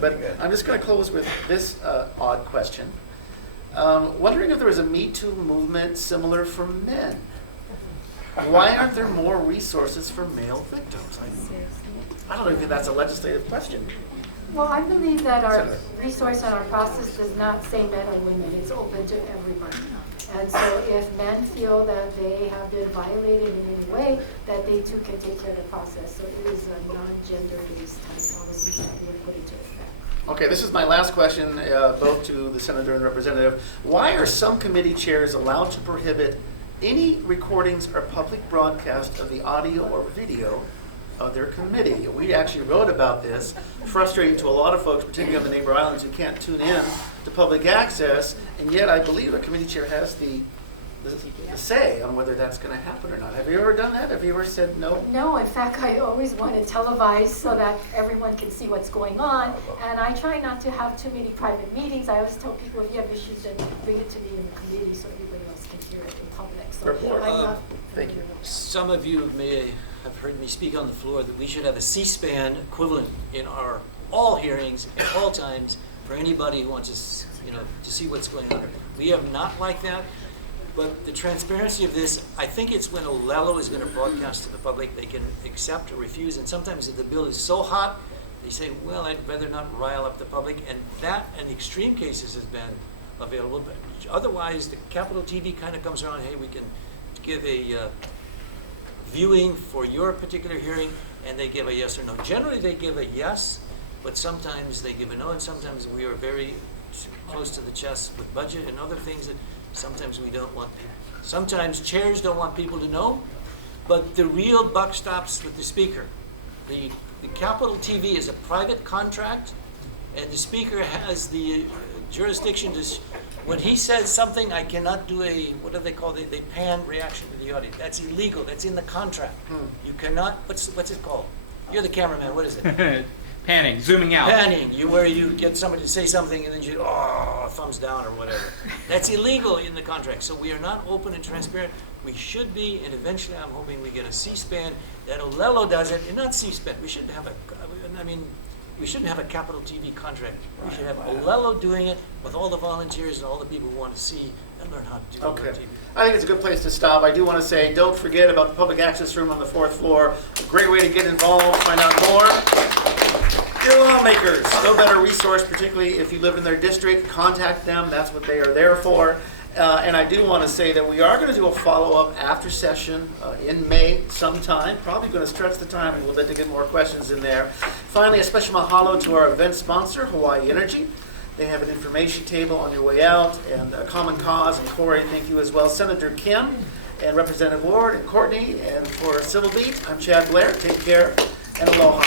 but I'm just going to close with this odd question. Wondering if there was a Me Too movement similar for men. Why aren't there more resources for male victims? I don't know if that's a legislative question. Well, I believe that our resource and our process does not say men or women. It's open to everybody. And so if men feel that they have been violated in any way, that they too can take care of the process. So it is a non-gender based type policy that we are putting into effect. Okay, this is my last question, both to the senator and representative. Why are some committee chairs allowed to prohibit any recordings or public broadcast of the audio or video of their committee? We actually wrote about this, frustrating to a lot of folks, particularly on the neighbor islands, who can't tune in to public access, and yet I believe a committee chair has the say on whether that's going to happen or not. Have you ever done that? Have you ever said no? No, in fact, I always want it televised so that everyone can see what's going on. And I try not to have too many private meetings. I always tell people if you have issues, then bring it to me in the committee so everybody else can hear it in public. So Report. I'm not- Thank you. Some of you may have heard me speak on the floor that we should have a C-SPAN equivalent in our all hearings at all times for anybody who wants to see what's going on. We have not like that. But the transparency of this, I think it's when Olelo is going to broadcast to the public, they can accept or refuse. And sometimes if the bill is so hot, they say, well, I'd rather not rile up the public. And that, in extreme cases, has been available. But otherwise, the Capitol TV kind of comes around, hey, we can give a viewing for your particular hearing, and they give a yes or no. Generally, they give a yes, but sometimes they give a no, and sometimes we are very close to the chest with budget and other things that sometimes we don't want people. Sometimes chairs don't want people to know, but the real buck stops with the speaker. The Capitol TV is a private contract, and the speaker has the jurisdiction to, when he says something, I cannot do a, what do they call it? They pan reaction to the audience. That's illegal. That's in the contract. You cannot, what's it called? You're the cameraman. What is it? Panning, zooming out. Panning, where you get somebody to say something and then you, thumbs down or whatever. That's illegal in the contract. So we are not open and transparent. We should be, and eventually I'm hoping we get a C-SPAN that Olelo does it, and not C-SPAN. We shouldn't have we shouldn't have a Capitol TV contract. We should have Olelo doing it with all the volunteers and all the people who want to see and learn how to do it on Okay. TV. I think it's a good place to stop. I do want to say, don't forget about the public access room on the 4th floor. A great way to get involved, find out more. Your lawmakers, no better resource, particularly if you live in their district. Contact them. That's what they are there for. And I do want to say that we are going to do a follow-up after session in May sometime. Probably going to stretch the time a little bit to get more questions in there. Finally, a special mahalo to our event sponsor, Hawaii Energy. They have an information table on your way out, and a Common Cause, and Corie, thank you as well. Senator Kim and Representative Ward and Courtney, and for Civil Beat, I'm Chad Blair. Take care and aloha.